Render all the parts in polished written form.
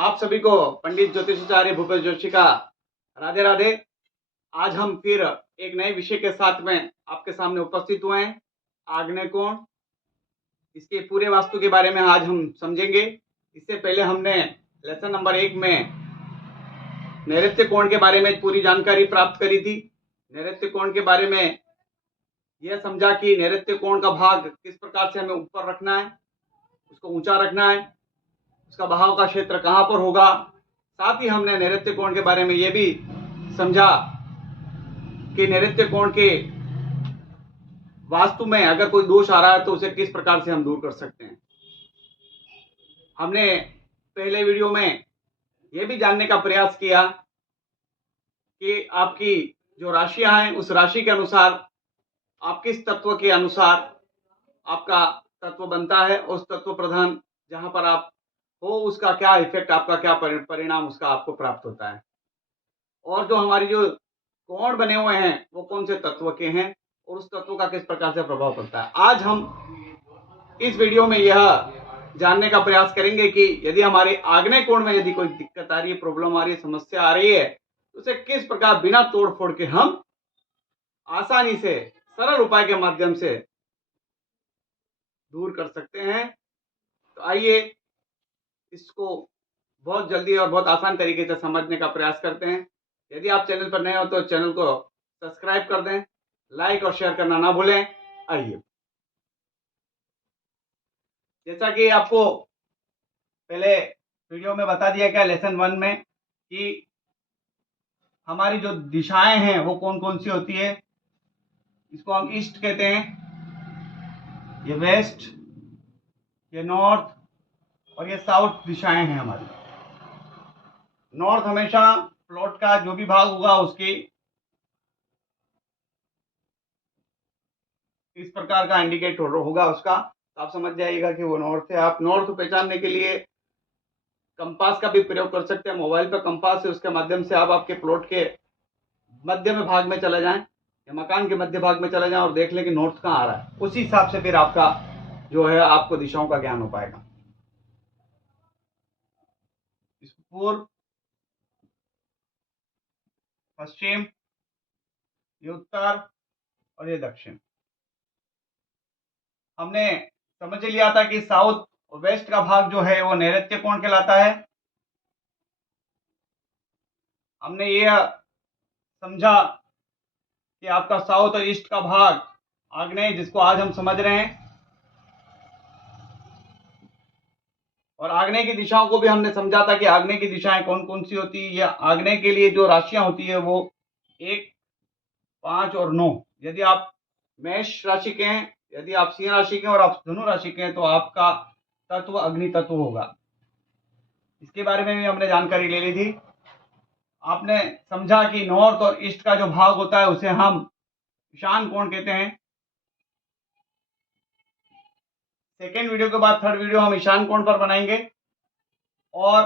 आप सभी को पंडित ज्योतिषाचार्य भूपेश जोशी का राधे राधे। आज हम फिर एक नए विषय के साथ में आपके सामने उपस्थित हुए हैं। आग्नेय कोण, इसके पूरे वास्तु के बारे में आज हम समझेंगे। इससे पहले हमने लेसन नंबर 1 में नैऋत्य कोण के बारे में पूरी जानकारी प्राप्त करी थी। नैऋत्य कोण के बारे में यह समझा कि नैऋत्य कोण का भाग किस प्रकार से हमें ऊपर रखना है, उसको ऊंचा रखना है, उसका बहाव का क्षेत्र कहां पर होगा। साथ ही हमने नैऋत्य कोण के बारे में यह भी समझा कि नैऋत्य कोण के वास्तु में अगर कोई दोष आ रहा है तो उसे किस प्रकार से हम दूर कर सकते हैं। हमने पहले वीडियो में यह भी जानने का प्रयास किया कि आपकी जो राशियां हैं उस राशि के अनुसार आप किस तत्व के अनुसार आपका तत्व बनता है, उस तत्व प्रधान जहां पर आप हो उसका क्या इफेक्ट, आपका क्या परिणाम उसका आपको प्राप्त होता है, और जो हमारी जो कोण बने हुए हैं वो कौन से तत्व के हैं और उस तत्व का किस प्रकार से प्रभाव पड़ता है। आज हम इस वीडियो में यह जानने का प्रयास करेंगे कि यदि हमारे आग्नेय कोण में यदि कोई दिक्कत आ रही है, प्रॉब्लम आ रही है, समस्या आ रही है, तो उसे किस प्रकार बिना तोड़ फोड़ के हम आसानी से सरल उपाय के माध्यम से दूर कर सकते हैं। तो आइए इसको बहुत जल्दी और बहुत आसान तरीके से समझने का प्रयास करते हैं। यदि आप चैनल पर नए हो तो चैनल को सब्सक्राइब कर दें, लाइक और शेयर करना ना भूलें। आइए, जैसा कि आपको पहले वीडियो में बता दिया गया लेसन 1 में कि हमारी जो दिशाएं हैं वो कौन कौन सी होती है। इसको हम ईस्ट कहते हैं, ये वेस्ट, ये नॉर्थ और ये साउथ दिशाएं हैं हमारी। नॉर्थ हमेशा प्लॉट का जो भी भाग होगा उसकी इस प्रकार का इंडिकेट होगा उसका, तो आप समझ जाइएगा कि वो नॉर्थ है। आप नॉर्थ पहचानने के लिए कंपास का भी प्रयोग कर सकते हैं। मोबाइल पर कंपास है, उसके माध्यम से आप आपके प्लॉट के मध्य में भाग में चले जाएं या मकान के मध्य भाग में चले जाएं और देख लें कि नॉर्थ कहाँ आ रहा है। उसी हिसाब से फिर आपका जो है आपको दिशाओं का ज्ञान हो पाएगा। पूर्व, पश्चिम, ये उत्तर और ये दक्षिण। हमने समझ लिया था कि साउथ और वेस्ट का भाग जो है वो नैऋत्य कोण कहलाता है। हमने ये समझा कि आपका साउथ और ईस्ट का भाग आग्नेय, जिसको आज हम समझ रहे हैं, और आग्नेय की दिशाओं को भी हमने समझा था कि आग्नेय की दिशाएं कौन कौन सी होती है, या आग्नेय के लिए जो राशियां होती है वो 1, 5 और 9। यदि आप मेष राशि के हैं, यदि आप सिंह राशि के हैं और आप धनु राशि के हैं तो आपका तत्व अग्नि तत्व होगा। इसके बारे में भी हमने जानकारी ले ली थी। आपने समझा कि नॉर्थ और ईस्ट का जो भाग होता है उसे हम ईशान कोण कहते हैं। सेकेंड वीडियो के बाद थर्ड वीडियो हम ईशान कोण पर बनाएंगे, और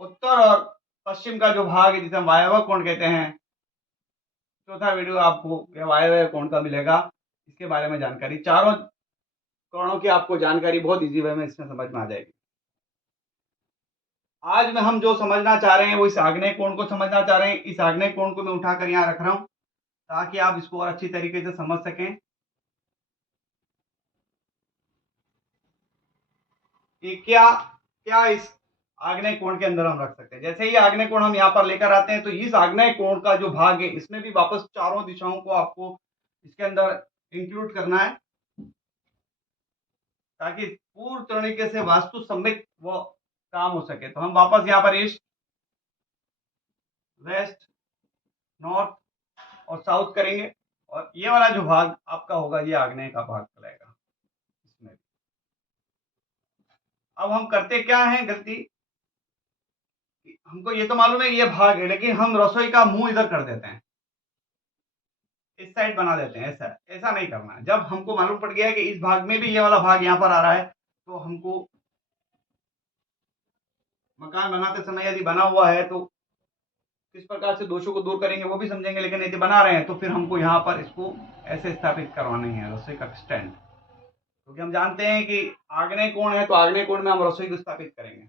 उत्तर और पश्चिम का जो भाग है जिसे हम वायव्य कोण कहते हैं, चौथा वीडियो आपको वायव्य कोण का मिलेगा। इसके बारे में जानकारी, चारों कोणों की आपको जानकारी बहुत इजी वे में इसमें समझ में आ जाएगी। आज में हम जो समझना चाह रहे हैं वो इस आग्नेय कोण को समझना चाह रहे हैं। इस आग्नेय कोण को मैं उठाकर यहाँ रख रहा हूँ ताकि आप इसको और अच्छी तरीके से समझ सकें कि क्या क्या इस आग्नेय कोण के अंदर हम रख सकते हैं। जैसे ही आग्नेय कोण हम यहाँ पर लेकर आते हैं तो इस आग्नेय कोण का जो भाग है इसमें भी वापस चारों दिशाओं को आपको इसके अंदर इंक्लूड करना है ताकि पूर्ण तरीके से वास्तु सम्मित वो काम हो सके। तो हम वापस यहाँ पर ईस्ट, वेस्ट, नॉर्थ और साउथ करेंगे, और ये वाला जो भाग आपका होगा ये आग्नेय का भाग कहलाएगा इसमें। अब हम करते क्या है गलती, हमको ये तो मालूम है ये भाग है, लेकिन हम रसोई का मुंह इधर कर देते हैं, इस साइड बना देते हैं। ऐसा ऐसा नहीं करना है। जब हमको मालूम पड़ गया कि इस भाग में भी ये वाला भाग यहाँ पर आ रहा है तो हमको मकान बनाते समय यदि बना हुआ है तो किस प्रकार से दोषों को दूर करेंगे वो भी समझेंगे। लेकिन यदि बना रहे हैं तो फिर हमको यहाँ पर इसको ऐसे स्थापित करवाना ही है, रसोई का स्टैंड, क्योंकि हम जानते हैं कि आग्नेय कोण है तो आग्नेय कोण में हम रसोई को स्थापित करेंगे।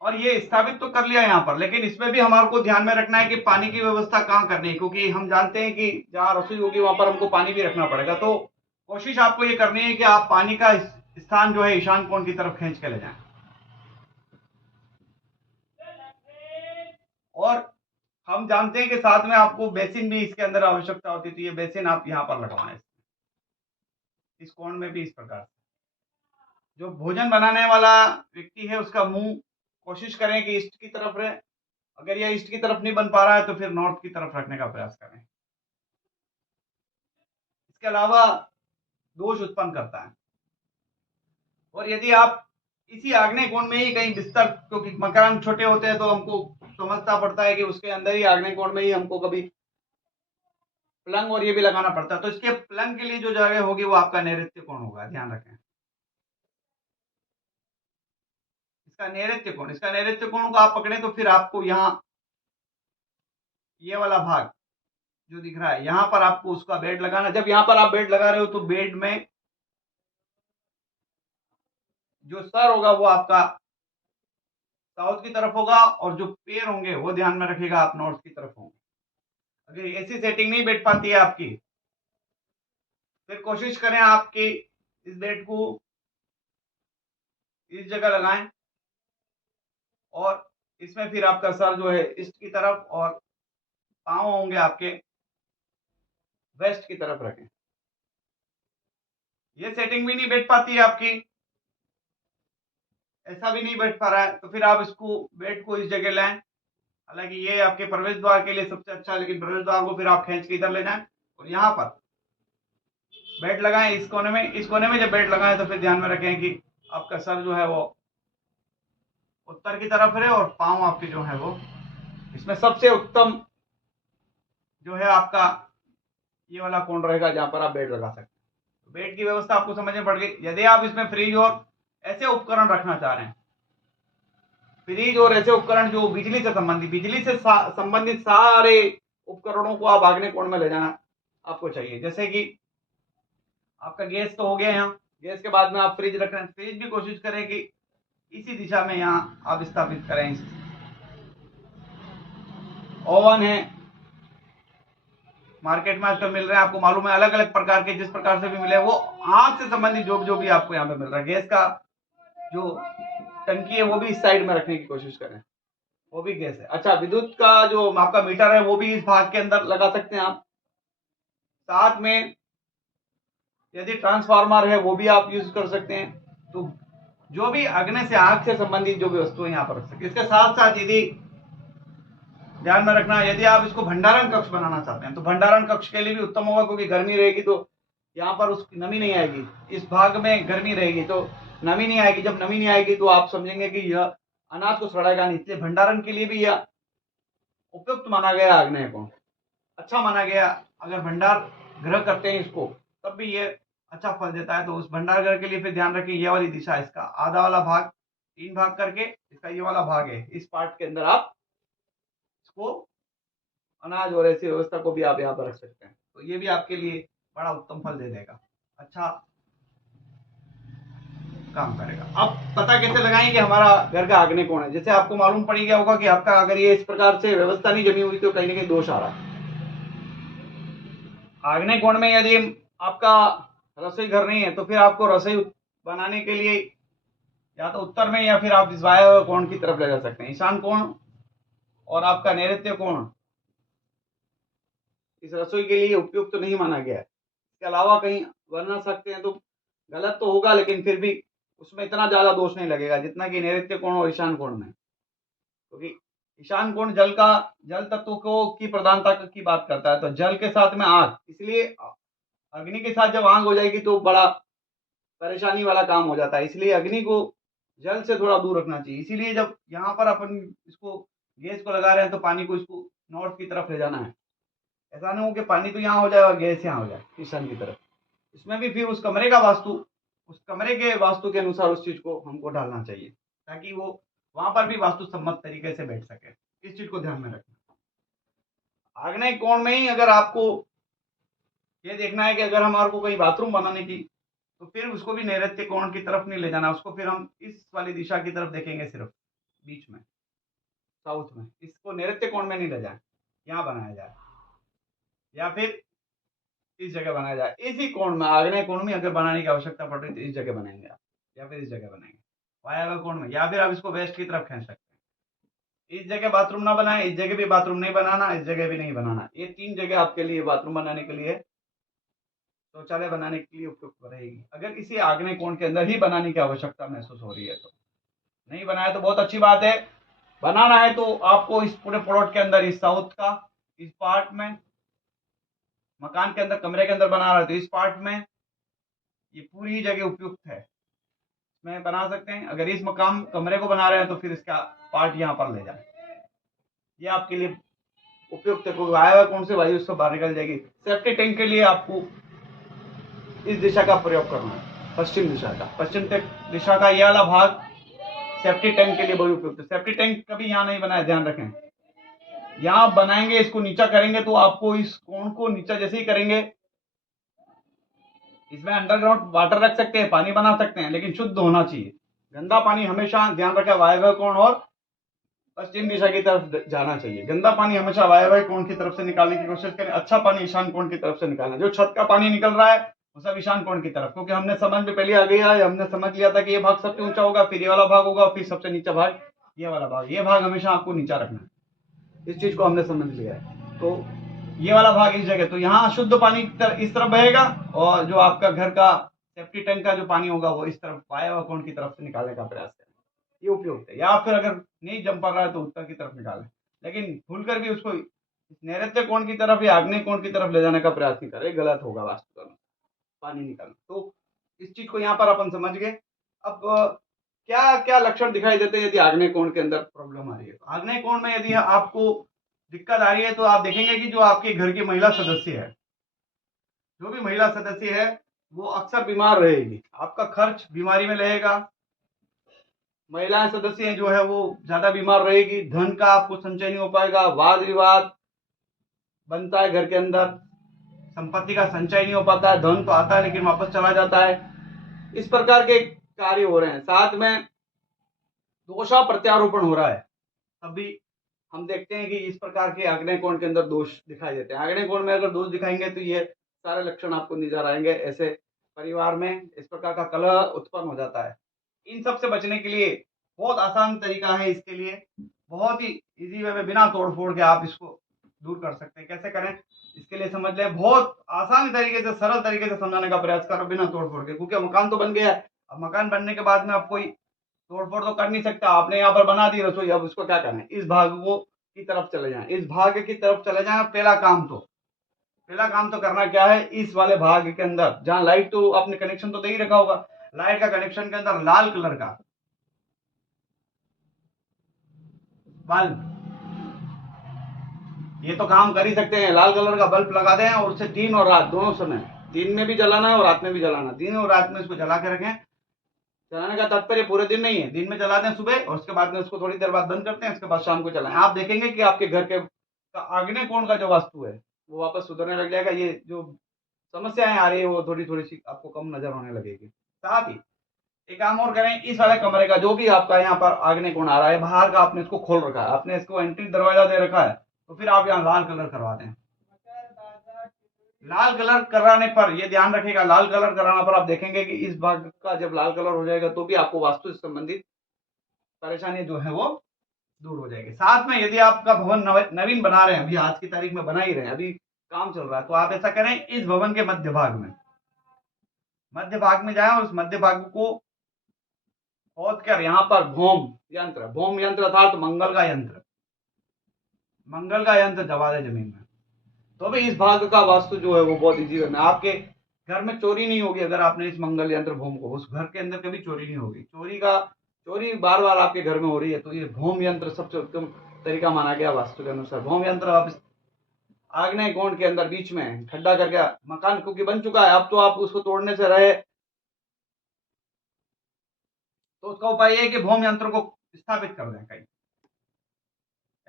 और ये स्थापित तो कर लिया यहाँ पर, लेकिन इसमें भी हमारे को ध्यान में रखना है कि पानी की व्यवस्था कहाँ करनी है, क्योंकि हम जानते हैं कि जहाँ रसोई होगी वहां पर हमको पानी भी रखना पड़ेगा। तो कोशिश आपको ये करनी है कि आप पानी का स्थान जो है ईशान कोण की तरफ खींच के ले जाएं। और हम जानते हैं कि साथ में आपको बेसिन भी इसके अंदर आवश्यकता होती है, तो ये बेसिन आप यहाँ पर लगवाएं, इस कोण में भी इस प्रकार से। जो भोजन बनाने वाला व्यक्ति है उसका मुंह कोशिश करें कि ईस्ट की तरफ रहे। अगर यह ईस्ट की तरफ नहीं बन पा रहा है तो फिर नॉर्थ की तरफ रखने का प्रयास करें। इसके अलावा दोष उत्पन्न करता है। और यदि आप इसी आग्नेय कोण में ही कहीं बिस्तर, क्योंकि मकान छोटे होते हैं तो हमको समझना पड़ता है कि उसके अंदर ही आग्नेय कोण में ही हमको कभी पलंग और ये भी लगाना पड़ता है, तो इसके पलंग के लिए जो जगह होगी वो आपका नैऋत्य कोण होगा, ध्यान रखें। इसका नैऋत्य कोण को आप पकड़े तो फिर आपको यहाँ ये वाला भाग जो दिख रहा है यहाँ पर आपको उसका बेड लगाना। जब यहाँ पर आप बेड लगा रहे हो तो बेड में जो सर होगा वो आपका साउथ की तरफ होगा और जो पैर होंगे वो ध्यान में रखिएगा आप नॉर्थ की तरफ होंगे। अगर ऐसी सेटिंग नहीं बैठ पाती है आपकी, फिर कोशिश करें आपकी इस बेड को इस जगह लगाएं और इसमें फिर आपका सर जो है ईस्ट की तरफ और पांव होंगे आपके वेस्ट की तरफ रखें। ये सेटिंग भी नहीं बैठ पाती है आपकी, ऐसा भी नहीं बैठ पा रहा है, तो फिर आप इसको बेड को इस जगह लाएं। हालांकि ये आपके प्रवेश द्वार के लिए सबसे अच्छा है, लेकिन प्रवेश द्वार को फिर आप खींच के इधर ले जाएं और यहाँ पर बेड लगाएं इस कोने में। इस कोने में जब बेड लगाएं तो फिर ध्यान में रखें कि आपका सर जो है वो उत्तर की तरफ रहे और पांव आपके जो है वो इसमें सबसे उत्तम जो है आपका ये वाला कोण रहेगा जहां पर आप बेड लगा सकते हैं। तो बेड की व्यवस्था आपको समझ में पड़ गई। यदि आप इसमें फ्रिज और ऐसे उपकरण रखना चाह रहे हैं, फ्रिज और ऐसे उपकरण जो बिजली से संबंधित सारे उपकरणों को आप आग्नेय कोण में ले जाना आपको चाहिए। जैसे कि आपका गैस तो हो गया, यहाँ गैस के बाद में आप फ्रिज रख रहे हैं, फ्रिज भी कोशिश करें कि इसी दिशा में यहाँ आप स्थापित करें। ओवन है, मार्केट में आजकल मिल रहे हैं, आपको मालूम है, अलग अलग प्रकार के, जिस प्रकार से भी मिले वो आग से संबंधित जो भी आपको यहाँ पे मिल रहा है। गैस का जो टंकी है वो भी इस साइड में रखने की कोशिश करें, वो भी गैस है। अच्छा, विद्युत का जो आपका मीटर है वो भी इस भाग के अंदर लगा सकते हैं आप। साथ में यदि ट्रांसफार्मर है वो भी आप यूज कर सकते हैं। तो जो भी अग्नि से, आग से संबंधित जो भी वस्तुएं यहाँ पर रख सकते हैं। इसके साथ साथ यदि ध्यान में रखना, यदि आप इसको भंडारण कक्ष बनाना चाहते हैं तो भंडारण कक्ष के लिए भी उत्तम होगा, क्योंकि गर्मी रहेगी तो यहाँ पर उसकी नमी नहीं आएगी। इस भाग में गर्मी रहेगी तो नमी नहीं आएगी। जब नमी नहीं आएगी तो आप समझेंगे कि यह अनाज को सड़ाएगा नहीं, इसलिए भंडारण के लिए भी यह उपयुक्त माना गया। आग्नेय कोण अच्छा माना गया। अगर भंडार ग्रह करते हैं इसको तब भी ये अच्छा फल देता है। तो उस भंडार ग्रह के लिए फिर ध्यान रखिए ये वाली दिशा, इसका आधा वाला भाग 3 भाग करके इसका ये वाला भाग है, इस पार्ट के अंदर आप इसको अनाज और ऐसी व्यवस्था को भी आप यहाँ पर रख सकते हैं। तो ये भी आपके लिए बड़ा उत्तम फल दे देगा, अच्छा काम करेगा। अब पता कैसे लगाएं कि हमारा घर का आग्नेय कोण है? जैसे आपको मालूम पड़ गया होगा कि आपका अगर ये इस प्रकार से व्यवस्था नहीं जमी हुई तो कहीं ना कहीं दोष आ रहा है। आग्नेय कोण में यदि आपका रसोई घर नहीं है तो फिर आपको रसोई बनाने के लिए या तो उत्तर में या फिर आप इस वायव्य कोण की तरफ ले जा सकते हैं। ईशान कोण और आपका नैऋत्य कोण इस रसोई के लिए उपयुक्त तो नहीं माना गया है। इसके अलावा कहीं बना सकते हैं तो गलत तो होगा, लेकिन फिर भी उसमें इतना ज्यादा दोष नहीं लगेगा जितना कि नैऋत्य कोण और ईशान कोण में, क्योंकि ईशान कोण जल तत्व को की प्रधानता की बात करता है। तो जल के साथ में आग, इसलिए अग्नि के साथ जब आग हो जाएगी तो बड़ा परेशानी वाला काम हो जाता है। इसलिए अग्नि को जल से थोड़ा दूर रखना चाहिए। इसीलिए जब यहाँ पर अपन इसको गैस को लगा रहे हैं तो पानी को इसको नॉर्थ की तरफ ले जाना है। ऐसा नहीं हो कि पानी तो यहाँ हो जाए और गैस यहाँ हो जाए ईशान की तरफ। इसमें भी फिर उस कमरे का वास्तु, उस कमरे के वास्तु के अनुसार उस चीज को हमको डालना चाहिए ताकि वो वहां पर भी वास्तु सम्मत तरीके से बैठ सके। इस चीज को ध्यान में रखना। आग्नेय कोण में ही अगर आपको ये देखना है कि अगर हमारे को कहीं बाथरूम बनाने की, तो फिर उसको भी नैऋत्य कोण की तरफ नहीं ले जाना, उसको फिर हम इस वाली दिशा की तरफ देखेंगे सिर्फ। बीच में, साउथ में। इसको नैऋत्य कोण में नहीं ले जाए, यहाँ बनाया जाए, या फिर इस जगह बनाया जाए। इसी कोण में, आग्नेय कोण में अगर बनाने की आवश्यकता पड़ रही तो इस जगह बनाएंगे आप, या फिर इस जगह बनाएंगे वायव्य कोण में, या फिर आप इसको वेस्ट की तरफ खींच सकते हैं। इस जगह बाथरूम ना बनाए, इस जगह भी बाथरूम नहीं बनाना, इस जगह भी नहीं बनाना। ये 3 जगह आपके लिए बाथरूम बनाने के लिए, शौचालय बनाने के लिए उपयुक्त रहेगी। अगर किसी आग्नेय कोण के अंदर ही बनाने की आवश्यकता महसूस हो रही है तो, नहीं बनाए तो बहुत अच्छी बात है। बनाना है तो आपको इस पूरे प्लॉट के अंदर, इस साउथ का इस पार्ट में, मकान के अंदर कमरे के अंदर बना रहा है तो इस पार्ट में ये पूरी जगह उपयुक्त है, इसमें बना सकते हैं। अगर इस मकान कमरे को बना रहे हैं तो फिर इसका पार्ट यहाँ पर ले जाए, ये आपके लिए उपयुक्त है। कोई वायव्य कोण से वायु उससे बाहर निकल जाएगी। सेफ्टी टैंक के लिए आपको इस दिशा का प्रयोग करना है, पश्चिम दिशा का। पश्चिम दिशा का ये वाला भाग सेफ्टी टैंक के लिए बहुत उपयुक्त है। सेफ्टी टैंक कभी यहाँ नहीं बनाए, ध्यान रखें। यहाँ बनाएंगे, इसको नीचा करेंगे तो आपको इस कोण को नीचा जैसे ही करेंगे, इसमें अंडरग्राउंड वाटर रख सकते हैं, पानी बना सकते हैं, लेकिन शुद्ध होना चाहिए। गंदा पानी हमेशा, ध्यान रखें, वायव्य कोण और पश्चिम दिशा की तरफ जाना चाहिए। गंदा पानी हमेशा वायव्य कोण की तरफ से निकालने की कोशिश करें। अच्छा पानी ईशान कोण की तरफ से निकालना। जो छत का पानी निकल रहा है वो सब ईशान कोण की तरफ, क्योंकि हमने समझ में पहले आ गया है, हमने समझ लिया था कि ये भाग सबसे ऊंचा होगा, फिर ये वाला भाग होगा, फिर सबसे नीचा भाग ये वाला भाग। ये भाग हमेशा आपको नीचा रखना है, इस चीज को हमने समझ लिया है। तो ये वाला भाग इस जगह, तो यहाँ शुद्ध पानी इस तरफ बहेगा, और जो आपका घर का सेफ्टी टैंक का जो पानी होगा वो इस तरफ वायव्य कोण की तरफ से निकालने का प्रयास करें, ये उपयुक्त है। या फिर अगर नहीं जम पा रहा है तो उत्तर की तरफ निकालें, लेकिन भूलकर भी उसको नैऋत्य कोण की तरफ या आग्नेय कोण की तरफ ले जाने का प्रयास नहीं करें, गलत होगा वास्तु का पानी निकालना। तो इस चीज को यहाँ पर अपन समझ गए। अब क्या क्या लक्षण दिखाई देते हैं यदि आग्नेय कोण के अंदर प्रॉब्लम आ रही है? आग्नेय कोण में यदि आपको दिक्कत आ रही है तो आप देखेंगे कि जो आपके घर की महिला सदस्य है, जो भी महिला सदस्य है वो अक्सर बीमार रहेगी, आपका खर्च बीमारी में रहेगा। महिलाएं सदस्य जो है वो ज्यादा बीमार रहेगी, धन का आपको संचय नहीं हो पाएगा, वाद विवाद बनता है घर के अंदर, संपत्ति का संचय नहीं हो पाता है, धन तो आता है लेकिन वापस चला जाता है। इस प्रकार के कार्य हो रहे हैं। साथ में दोषा प्रत्यारोपण हो रहा है, तब भी हम देखते हैं कि इस प्रकार के आग्नेय कोण के अंदर दोष दिखाई देते हैं। आग्नेय कोण में अगर दोष दिखाएंगे तो ये सारे लक्षण आपको नजर आएंगे। ऐसे परिवार में इस प्रकार का कलह उत्पन्न हो जाता है। इन सब से बचने के लिए बहुत आसान तरीका है, इसके लिए बहुत ही इजी वे में, बिना तोड़ फोड़ के आप इसको दूर कर सकते हैं। कैसे करें इसके लिए समझ लें, बहुत आसान तरीके से, सरल तरीके से समझाने का प्रयास करो बिना तोड़ फोड़ के, क्योंकि मकान तो बन गया है। अब मकान बनने के बाद में आप कोई तोड़फोड़ तो कर नहीं सकता। आपने यहाँ पर बना दी रसोई, अब उसको क्या करना है, इस भाग को की तरफ चले जाएं, इस भाग की तरफ चले जाएं। पहला काम तो करना क्या है, इस वाले भाग के अंदर जहां लाइट, तो आपने कनेक्शन तो दे ही रखा होगा, लाइट का कनेक्शन के अंदर लाल कलर का बल्ब, ये तो काम कर ही सकते हैं, लाल कलर का बल्ब लगा दें और उसे दिन और रात दोनों समय, दिन में भी जलाना है और रात में भी जलाना, दिन और रात में इसको जला के रखें। जलाने का तात्पर्य पूरे दिन नहीं है, दिन में जलाते हैं सुबह और उसके बाद में उसको थोड़ी देर बाद बंद करते हैं, उसके बाद शाम को चलाएं। आप देखेंगे कि आपके घर के आग्नेय कोण का जो वास्तु है वो वापस सुधरने लग जाएगा। ये जो समस्याएं आ रही है वो थोड़ी थोड़ी सी आपको कम नजर होने लगेगी। साथ ही एक काम और करें, इस वाले कमरे का जो भी आपका यहाँ पर आग्नेय कोण आ रहा है, बाहर का आपने इसको खोल रखा है, आपने इसको एंट्री दरवाजा दे रखा है, तो फिर आप यहाँ लाल कलर करवा दें। लाल कलर कराने पर ये ध्यान रखिएगा, लाल कलर कराने पर आप देखेंगे कि इस भाग का जब लाल कलर हो जाएगा तो भी आपको वास्तु से संबंधित परेशानी जो है वो दूर हो जाएगी। साथ में यदि आपका भवन नवीन बना रहे हैं, अभी आज की तारीख में बना ही रहे हैं, अभी काम चल रहा है, तो आप ऐसा करें, इस भवन के मध्य भाग में जाएं और उस मध्य भाग को खोद कर यहाँ पर भौम यंत्र अर्थात मंगल का यंत्र दबा दे जमीन में, तो भी इस भाग का वास्तु जो है वो बहुत इजी है। आपके घर में चोरी नहीं होगी अगर आपने इस मंगल यंत्र भूम को, उस घर के अंदर कभी चोरी नहीं होगी। चोरी बार बार आपके घर में हो रही है, तो ये भूम यंत्र सबसे उत्तम तरीका माना गया वास्तु के अनुसार। भूम यंत्र आप आग्नेय कोण के अंदर बीच में खड्डा करके, मकान क्योंकि बन चुका है, अब तो आप उसको तोड़ने से रहे, तो उसका उपाय ये है कि भूम यंत्र को स्थापित कर दें, कहीं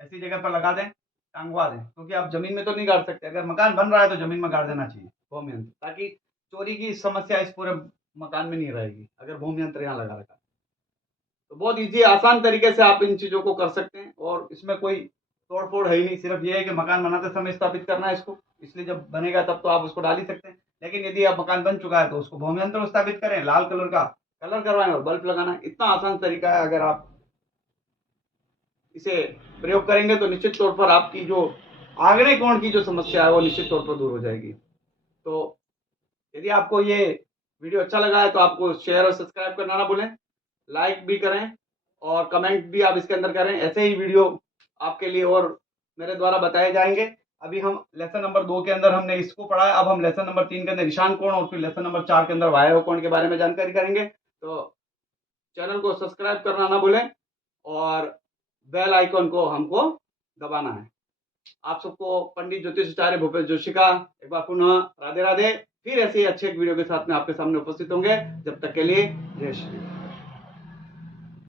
ऐसी जगह पर लगा दें, टांगवा दें, क्योंकि आप जमीन में तो नहीं गाड़ सकते। अगर मकान बन रहा है तो जमीन में गाड़ देना चाहिए भूम यंत्र, ताकि चोरी की समस्या इस पूरे मकान में नहीं रहेगी अगर भूम यंत्र यहाँ लगा रखा। तो बहुत ईजी आसान तरीके से आप इन चीज़ों को कर सकते हैं और इसमें कोई तोड़ फोड़ है ही नहीं। सिर्फ ये है कि मकान बनाते समय स्थापित करना है इसको, इसलिए जब बनेगा तब तो आप उसको डाल ही सकते हैं। लेकिन यदि आप मकान बन चुका है तो उसको भूमि यंत्र स्थापित करें, लाल कलर का कलर करवाएं और बल्ब लगाना है। इतना आसान तरीका है। अगर आप इसे प्रयोग करेंगे तो निश्चित तौर पर आपकी जो आग्नेय कोण की जो समस्या है वो निश्चित तौर पर दूर हो जाएगी। तो यदि आपको ये वीडियो अच्छा लगा है तो आपको शेयर और सब्सक्राइब करना ना भूलें, लाइक भी करें और कमेंट भी आप इसके अंदर करें। ऐसे ही वीडियो आपके लिए और मेरे द्वारा बताए जाएंगे। अभी हम लेसन नंबर 2 के अंदर हमने इसको पढ़ा है, अब हम लेसन नंबर 3 के अंदर निशान कोण और फिर लेसन नंबर 4 के अंदर वायव्य कोण के बारे में जानकारी करेंगे। तो चैनल को सब्सक्राइब करना ना भूलें और बेल आइकॉन को हमको दबाना है। आप सबको पंडित ज्योतिषाचार्य भूपेश जोशी का एक बार पुनः राधे राधे। फिर ऐसे ही अच्छे एक वीडियो के साथ में आपके सामने उपस्थित होंगे। जब तक के लिए जय श्री।